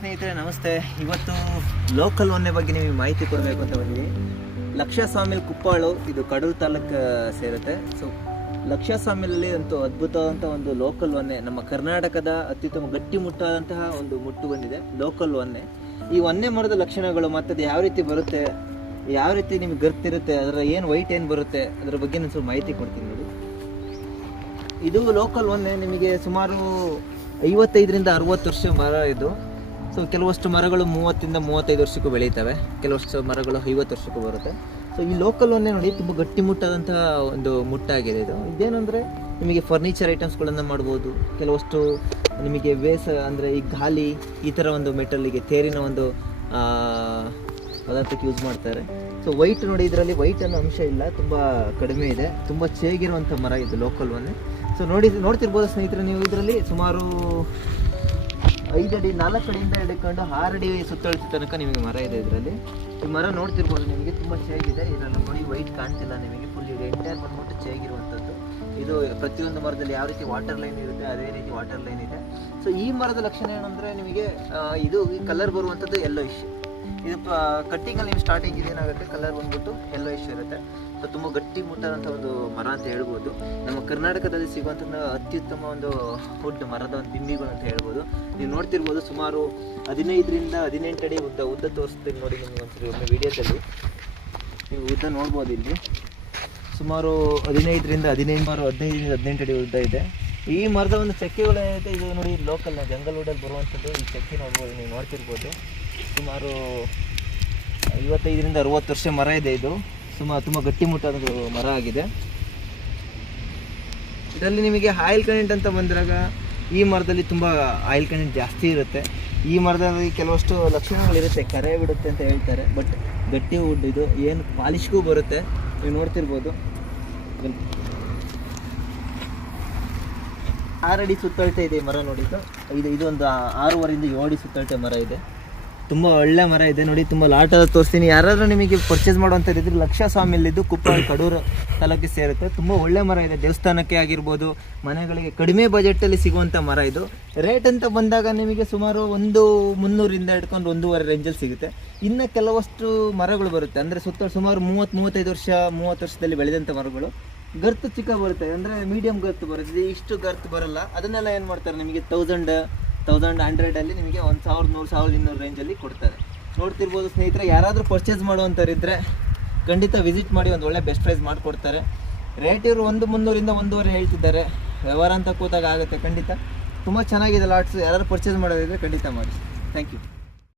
ಸ್ನೇಹಿತರೆ ನಮಸ್ತೆ. ಇವತ್ತು ಲೋಕಲ್ ಒನ್ನೆ ಬಗ್ಗೆ ನಿಮಗೆ ಮಾಹಿತಿ ಕೊಡಬೇಕು ಅಂತ ಬಂದಿದ್ದೀನಿ. ಲಕ್ಷಸ್ವಾಮಿಲ್ ಕುಪ್ಪಾಳು, ಇದು ಕಡೂರು ತಾಲೂಕು ಸೇರುತ್ತೆ. ಸೊ ಲಕ್ಷಸ್ವಾಮಿಲಲ್ಲಿ ಅಂತೂ ಅದ್ಭುತವಾದಂಥ ಒಂದು ಲೋಕಲ್ ಒನ್ನೆ, ನಮ್ಮ ಕರ್ನಾಟಕದ ಅತ್ಯುತ್ತಮ ಗಟ್ಟಿಮುಟ್ಟಾದಂತಹ ಒಂದು ಮುಟ್ಟು ಬಂದಿದೆ ಲೋಕಲ್ ಒನ್ನೆ. ಈ ಒನ್ನೆ ಮರದ ಲಕ್ಷಣಗಳು ಮತ್ತು ಅದು ಯಾವ ರೀತಿ ಬರುತ್ತೆ, ಯಾವ ರೀತಿ ನಿಮ್ಗೆ ಗೊತ್ತಿರುತ್ತೆ, ಅದರ ಏನು ವೈಟ್ ಏನು ಬರುತ್ತೆ, ಅದರ ಬಗ್ಗೆ ನಾನು ಸ್ವಲ್ಪ ಮಾಹಿತಿ ಕೊಡ್ತೀನಿ ನೋಡಿ. ಇದು ಲೋಕಲ್ ಒನ್ನೆ ನಿಮಗೆ ಸುಮಾರು 55ರಿಂದ 60 ವರ್ಷ ಮರ ಇದು. ಸೊ ಕೆಲವಷ್ಟು ಮರಗಳು 30ರಿಂದ 35 ವರ್ಷಕ್ಕೂ ಬೆಳೀತವೆ, ಕೆಲವಷ್ಟು ಮರಗಳು 50 ವರ್ಷಕ್ಕೂ ಬರುತ್ತೆ. ಸೊ ಈ ಲೋಕಲ್ ಒನ್ನೆ ನೋಡಿ ತುಂಬ ಗಟ್ಟಿಮುಟ್ಟಾದಂತಹ ಒಂದು ಮುಟ್ಟಾಗಿದೆ ಇದು. ಇದೇನೆಂದರೆ ನಿಮಗೆ ಫರ್ನಿಚರ್ ಐಟಮ್ಸ್ಗಳನ್ನು ಮಾಡ್ಬೋದು, ಕೆಲವಷ್ಟು ನಿಮಗೆ ಅಂದರೆ ಈ ಗಾಲಿ ಈ ಥರ ಒಂದು ಮೆಟಲ್ಲಿಗೆ ತೇರಿನ ಒಂದು ಪದಾರ್ಥಕ್ಕೆ ಯೂಸ್ ಮಾಡ್ತಾರೆ. ಸೊ ವೈಟ್ ನೋಡಿ, ಇದರಲ್ಲಿ ವೈಟ್ ಅನ್ನೋ ಅಂಶ ಇಲ್ಲ, ತುಂಬ ಕಡಿಮೆ ಇದೆ, ತುಂಬ ಚೇಗಿರುವಂಥ ಮರ ಇದು ಲೋಕಲ್ ಒನ್ನೆ. ಸೊ ನೋಡ್ತಿರ್ಬೋದು ಸ್ನೇಹಿತರೆ ನೀವು, ಇದರಲ್ಲಿ ಸುಮಾರು 5 ಅಡಿ 4 ಅಡಿಯಿಂದ ಹಿಡ್ಕೊಂಡು 6 ಅಡಿ ಸುತ್ತಳತೆ ತನಕ ನಿಮಗೆ ಮರ ಇದೆ ಇದರಲ್ಲಿ. ಈ ಮರ ನೋಡ್ತಿರ್ಬೋದು ನಿಮಗೆ ತುಂಬ ಚೇಗಿದೆ. ಇದರಲ್ಲಿ ನೋಡಿ ವೈಟ್ ಕಾಣ್ತಿಲ್ಲ ನಿಮಗೆ, ಫುಲ್ ಇದೆ ಎಂಟೈರ್ ಬಂದ್ಬಿಟ್ಟು ಚೇಗಿರುವಂಥದ್ದು. ಇದು ಪ್ರತಿಯೊಂದು ಮರದಲ್ಲಿ ಯಾವ ರೀತಿ ವಾಟರ್ ಲೈನ್ ಇರುತ್ತೆ ಅದೇ ರೀತಿ ವಾಟರ್ ಲೈನ್ ಇದೆ. ಸೊ ಈ ಮರದ ಲಕ್ಷಣ ಏನಂದರೆ ನಿಮಗೆ ಇದು ಈ ಕಲರ್ ಬರುವಂಥದ್ದು ಯೆಲ್ಲೋ ಇಶ್. ಇದು ಕಟ್ಟಿಂಗಲ್ಲಿ ನೀವು ಸ್ಟಾರ್ಟಿಂಗ್ ಇದೇನಾಗುತ್ತೆ, ಕಲರ್ ಬಂದ್ಬಿಟ್ಟು ಯೆಲ್ಲೋ ಇಶ್ ಇರುತ್ತೆ. ಸೊ ತುಂಬ ಗಟ್ಟಿ ಮುಟ್ಟಾದಂಥ ಒಂದು ಮರ ಅಂತ ಹೇಳ್ಬೋದು. ನಮ್ಮ ಕರ್ನಾಟಕದಲ್ಲಿ ಸಿಗುವಂಥ ಅತ್ಯುತ್ತಮ ಒಂದು ವುಡ್ ಮರದ ಒಂದು ಬಿಂಬಿಗಳು ಅಂತ ಹೇಳ್ಬೋದು. ನೀವು ನೋಡ್ತಿರ್ಬೋದು ಸುಮಾರು 15ರಿಂದ 18 ಅಡಿ ಉದ್ದ ತೋರಿಸ್ತೀನಿ ನೋಡಿ ನಿಮಗೆ ಒಂದ್ಸರಿ ಒಮ್ಮೆ ವಿಡಿಯೋದಲ್ಲಿ ನೀವು ಉದ್ದ ನೋಡ್ಬೋದು. ಇಲ್ಲಿ ಸುಮಾರು 15ರಿಂದ 18 ಅಡಿ ಉದ್ದ ಇದೆ. ಈ ಮರದ ಒಂದು ಚಕ್ಕೆಗಳು ಏನೈತೆ, ಇದು ನೋಡಿ ಲೋಕಲ್ ಜಂಗಲ್ ವುಡಲ್ಲಿ ಬರುವಂಥದ್ದು. ಈ ಚಕ್ಕೆ ನೋಡ್ಬೋದು, ನೀವು ನೋಡ್ತಿರ್ಬೋದು. ಸುಮಾರು 55ರಿಂದ 60 ವರ್ಷ ಮರ ಇದೆ ಇದು. ತುಂಬ ಗಟ್ಟಿಮುಟ್ಟಾದ ಮರ ಆಗಿದೆ. ಇದರಲ್ಲಿ ನಿಮಗೆ ಆಯಿಲ್ ಕಂಟೆಂಟ್ ಅಂತ ಬಂದಾಗ ಈ ಮರದಲ್ಲಿ ತುಂಬ ಆಯಿಲ್ ಕಂಟೆಂಟ್ ಜಾಸ್ತಿ ಇರುತ್ತೆ. ಈ ಮರದಲ್ಲಿ ಕೆಲವಷ್ಟು ಲಕ್ಷಣಗಳಿರುತ್ತೆ, ಕರೆ ಬಿಡುತ್ತೆ ಅಂತ ಹೇಳ್ತಾರೆ. ಬಟ್ ಗಟ್ಟಿ ವುಡ್ ಇದು, ಏನು ಪಾಲಿಶ್ಗೂ ಬರುತ್ತೆ. ನೀವು ನೋಡ್ತಿರ್ಬೋದು 6 ಅಡಿ ಸುತ್ತಳತೆ ಇದೆ ಈ ಮರ ನೋಡಿ. ಇದೊಂದು 6.5ರಿಂದ 7 ಅಡಿ ಸುತ್ತಳತೆ ಮರ ಇದೆ. ತುಂಬ ಒಳ್ಳೆ ಮರ ಇದೆ ನೋಡಿ, ತುಂಬ ಲಾಟಲ್ಲಿ ತೋರಿಸ್ತೀನಿ. ಯಾರಾದರೂ ನಿಮಗೆ ಪರ್ಚೇಸ್ ಮಾಡುವಂಥದ್ದು ಇದ್ರೆ ಲಕ್ಷಸ್ವಾಮಿಲಿದ್ದು ಕುಪ್ಪಾಳು ಕಡೂರು ತಾಲೂಕಿಗೆ ಸೇರುತ್ತೆ. ತುಂಬ ಒಳ್ಳೆ ಮರ ಇದೆ, ದೇವಸ್ಥಾನಕ್ಕೆ ಆಗಿರ್ಬೋದು, ಮನೆಗಳಿಗೆ ಕಡಿಮೆ ಬಜೆಟಲ್ಲಿ ಸಿಗುವಂಥ ಮರ ಇದು. ರೇಟ್ ಅಂತ ಬಂದಾಗ ನಿಮಗೆ ಸುಮಾರು 300ರಿಂದ ಹಿಡ್ಕೊಂಡು 1.5 ರೇಂಜಲ್ಲಿ ಸಿಗುತ್ತೆ. ಇನ್ನು ಕೆಲವಷ್ಟು ಮರಗಳು ಬರುತ್ತೆ, ಅಂದರೆ ಸುಮಾರು 30-35 ವರ್ಷದಲ್ಲಿ ಬೆಳೆದಂಥ ಮರಗಳು. ಗರ್ತು ಚಿಕ್ಕ ಬರುತ್ತೆ, ಅಂದರೆ ಮೀಡಿಯಂ ಗರ್ತು ಬರುತ್ತೆ. ಇಷ್ಟು ಗರ್ತು ಬರಲ್ಲ. ಅದನ್ನೆಲ್ಲ ಏನು ಮಾಡ್ತಾರೆ, ನಿಮಗೆ 1100 ನಿಮಗೆ 1100-1200 ರೇಂಜಲ್ಲಿ ಕೊಡ್ತಾರೆ. ನೋಡ್ತಿರ್ಬೋದು ಸ್ನೇಹಿತರೆ, ಯಾರಾದರೂ ಪರ್ಚೇಸ್ ಮಾಡುವಂಥವ್ರಿದ್ದರೆ ಖಂಡಿತ ವಿಸಿಟ್ ಮಾಡಿ, ಒಂದು ಒಳ್ಳೆ ಬೆಸ್ಟ್ ಪ್ರೈಸ್ ಮಾಡಿಕೊಡ್ತಾರೆ. ರೇಟ್ ಇವರು 300ರಿಂದ 1.5 ಹೇಳ್ತಿದ್ದಾರೆ. ವ್ಯವಹಾರ ಅಂತ ಕೂತಾಗ ಆಗುತ್ತೆ ಖಂಡಿತ. ತುಂಬ ಚೆನ್ನಾಗಿದೆ ಲಾಟ್ಸ್. ಯಾರಾದರೂ ಪರ್ಚೇಸ್ ಮಾಡೋದಿದ್ರೆ ಖಂಡಿತ ಮಾಡಿ. Thank you.